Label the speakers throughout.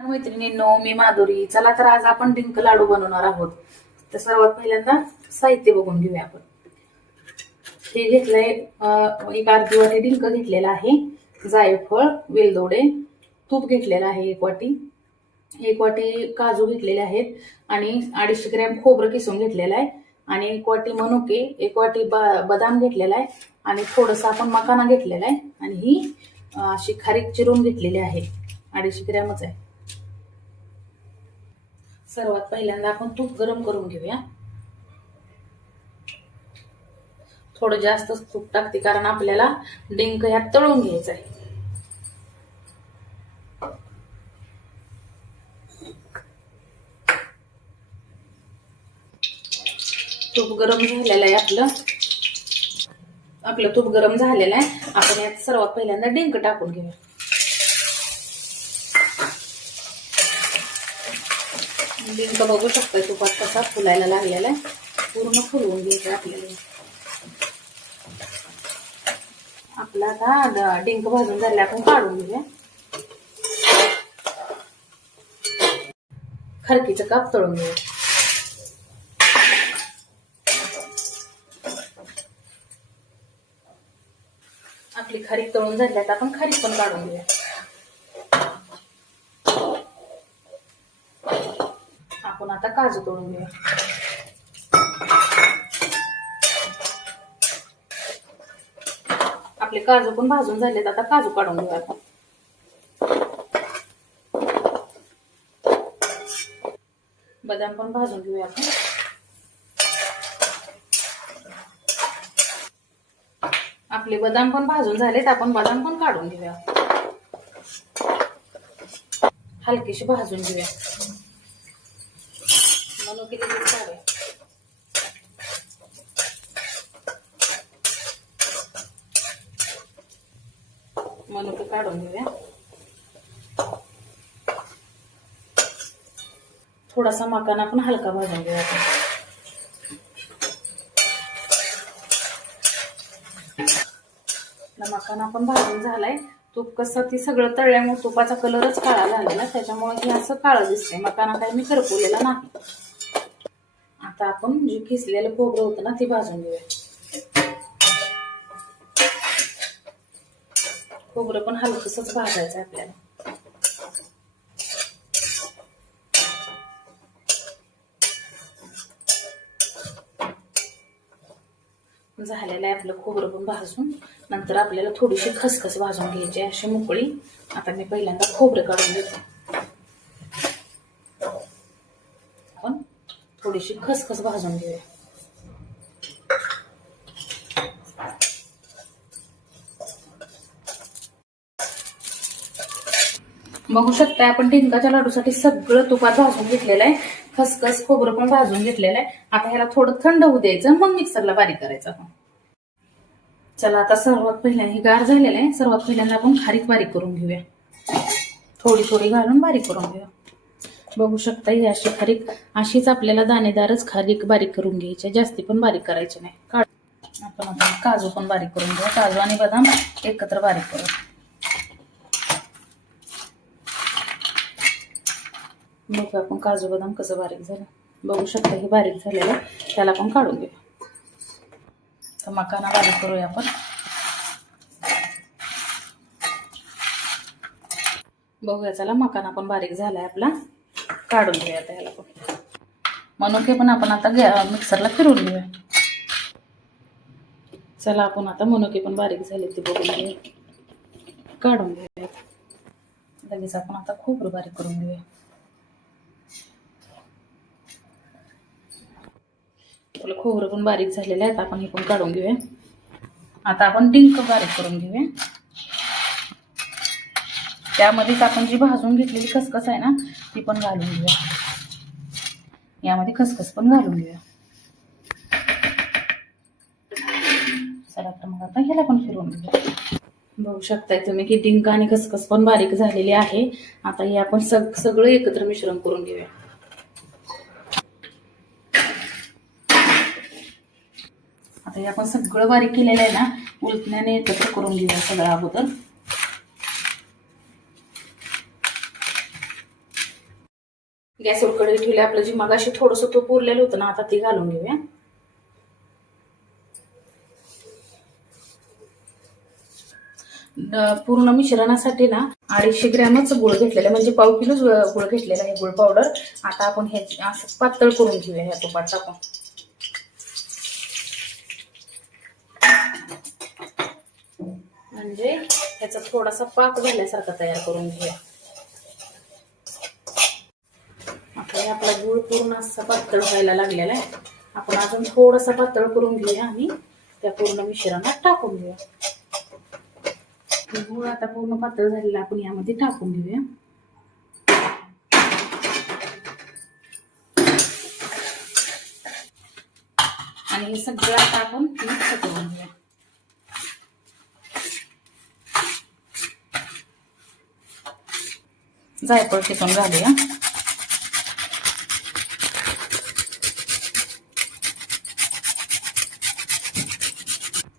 Speaker 1: मैत्रिणींनो मी माधुरी चला तर आज आपण डिंक लाडू बनवणार आहोत. तर सर्वात पहिल्यांदा साहित्य बघून घेऊया आपण. हे घेतलंय एक अर्धी वाटी डिंक घेतलेला आहे जायफळ वेलदोडे तूप घेतलेलं आहे एक वाटी एक वाटी काजू घेतलेले आहेत आणि अडीचशे ग्रॅम खोबरं किसून घेतलेलं आहे आणि एक वाटी मनुके एक वाटी बदाम घेतलेला आहे आणि थोडंसं आपण मकाना घेतलेला आहे आणि ही अशी खारीक चिरून घेतलेली आहे. अडीचशे ग्रॅमच आहे. सर्वात पहिल्यांदा आपण तूप गरम करून घेऊया. थोडं जास्तच तूप टाकते कारण आपल्याला डिंक ह्यात तळून घ्यायचं आहे. तूप गरम झालेलं आहे आपलं. आपलं तूप गरम झालेलं आहे. आपण यात सर्वात पहिल्यांदा डिंक टाकून घेऊया. डिंक बघू शकता तुपात कसा फुलायला लागलेला आहे. पूर्ण फुलवून घ्यायचं आपल्याला. आपला आता डिंक भाजून झाले आपण काढून घेऊया. खरकीचं काप तळून घेऊया. आपली खारीक तळून झाली आता आपण खारीक पण काढून घेऊया. आपण आता काजू तोडून घेऊया. आपले काजू पण भाजून झालेत आता काजू काढून घेऊया आपण. बदाम पण भाजून घेऊया आपण. आपले बदाम पण भाजून झालेत आपण बदाम पण काढून घेऊया. हलकीशी भाजून घेऊया. म्हणून किती काढूया मनुके काढून घेऊया थोडासा मकाना पण हलका भाजून घेऊया आपण मकाना पण भाजून झालाय. तूप कसं ती सगळं तळल्यामुळे तुपाचा कलरच काळा झालेला त्याच्यामुळे हे असं काळं दिसतंय. मकाना काही मी करपवलेला नाही. आता आपण जे किसलेलं खोबरं होतं ना ते भाजून घेऊया. खोबरं पण हलकसच भाजायचं आपल्याला. झालेलं आहे आपलं खोबरं पण भाजून. नंतर आपल्याला थोडीशी खसखस भाजून घ्यायची अशी मोकळी. आता मी पहिल्यांदा खोबरं काढून घेते आपण थोडीशी खसखस भाजून घेऊया. बघू शकताय आपण टिंकाच्या लाडूसाठी सगळं तुपात भाजून घेतलेलं आहे. खसखस खोबरं पण भाजून घेतलेलं आहे. आता ह्याला थोडं थंड होऊ द्यायचं मग मिक्सरला बारीक करायचं आपण. चला आता सर्वात पहिल्यांदा हे गार झालेलं आहे. सर्वात पहिल्यांदा आपण खारीक बारीक करून घेऊया. थोडी थोडी घालून बारीक करून घेऊया. बघू शकता ही अशी खारीक अशीच आपल्याला दाणेदारच खारीक बारीक करून घ्यायची. जास्ती पण बारीक करायची नाही. काढ. आपण आता काजू पण बारीक करून घेऊ. काजू आणि बदाम एकत्र बारीक करू. बघू आपण काजू बदाम कसं बारीक झालं. बघू शकता हे बारीक झालेलं त्याला आपण काढून घेऊ. तर मकाना बारीक करूया आपण. बघूया चला मकाना पण बारीक झालाय आपला. काढून घेऊया त्याला पण आपण आता मिक्सरला घेऊया. चला आपण आता मनुके पण बारीक झाले ते बघून काढून लगेच आपण आता बारीक करून घेऊया. आपलं खोबरं पण बारीक झालेलं आहे, आता आपण हे पण काढून घेऊया. आता आपण डिंक बारीक करून घेऊया. त्यामध्येच आपण जी भाजून घेतलेली खसखस आहे ना ती पण घालून घेऊया. यामध्ये खसखस पण घालून घेऊया. चला तर मग आता ह्याला पण फिरवून घेऊया. बघू शकताय तुम्ही की डिंक आणि खसखस पण बारीक झालेली आहे. आता हे आपण सग सगळं एकत्र मिश्रण करून घेऊया. आता हे आपण सगळं बारीक केलेलं आहे ना उलटण्याने एकत्र करून घेऊया सगळं अगोदर. गॅसवर कढई ठेवली आपलं जी मगाशी थोडस तूप उरलेलं होतं ना आता ती घालून घेऊया. पूर्ण मिश्रणासाठी ना अडीचशे ग्रॅमच गुळ घेतलेला म्हणजे पाव किलोच गुळ घेतलेला आहे गुळ पावडर आता आपण हे असं पातळ करून घेऊया ह्या तुपात टाकून म्हणजे ह्याचा थोडासा पाक झाल्यासारखा तयार करून घेऊया. आता आपला गुळ पूर्ण असा पातळ व्हायला लागलेला आहे. आपण अजून थोडासा पातळ करून घेऊया आणि त्या पूर्ण मिश्रणात टाकून घेऊया. गुळ आता पूर्ण पातळ झालेला आपण यामध्ये टाकून घेऊया. आणि हे सगळं आता आपण मिक्स करून घेऊया. जायफळ किसून घालूया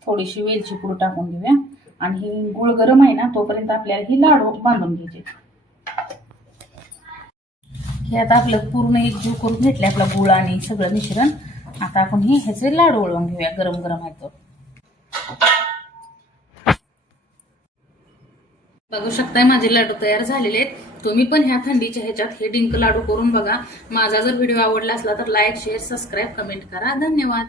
Speaker 1: थोडीशी वेलची पूड टाकून घेऊया. आणि ही गुळ गरम आहे ना तोपर्यंत आपल्याला ही लाडू बांधून घ्यायचे. हे आता आपलं पूर्ण एक जीव करून घेतले आपला गुळ आणि सगळं मिश्रण. आता आपण हे ह्याचे लाडू वळवून घेऊया गरम गरम आहे तो. बघू शकताय माझे लाडू तयार झालेले आहेत. तुम्ही पण ह्या थंडीच्या ह्याच्यात हे डिंक लाडू करून बघा. माझा जर व्हिडिओ आवडला असला तर लाईक शेअर सबस्क्राईब कमेंट करा. धन्यवाद.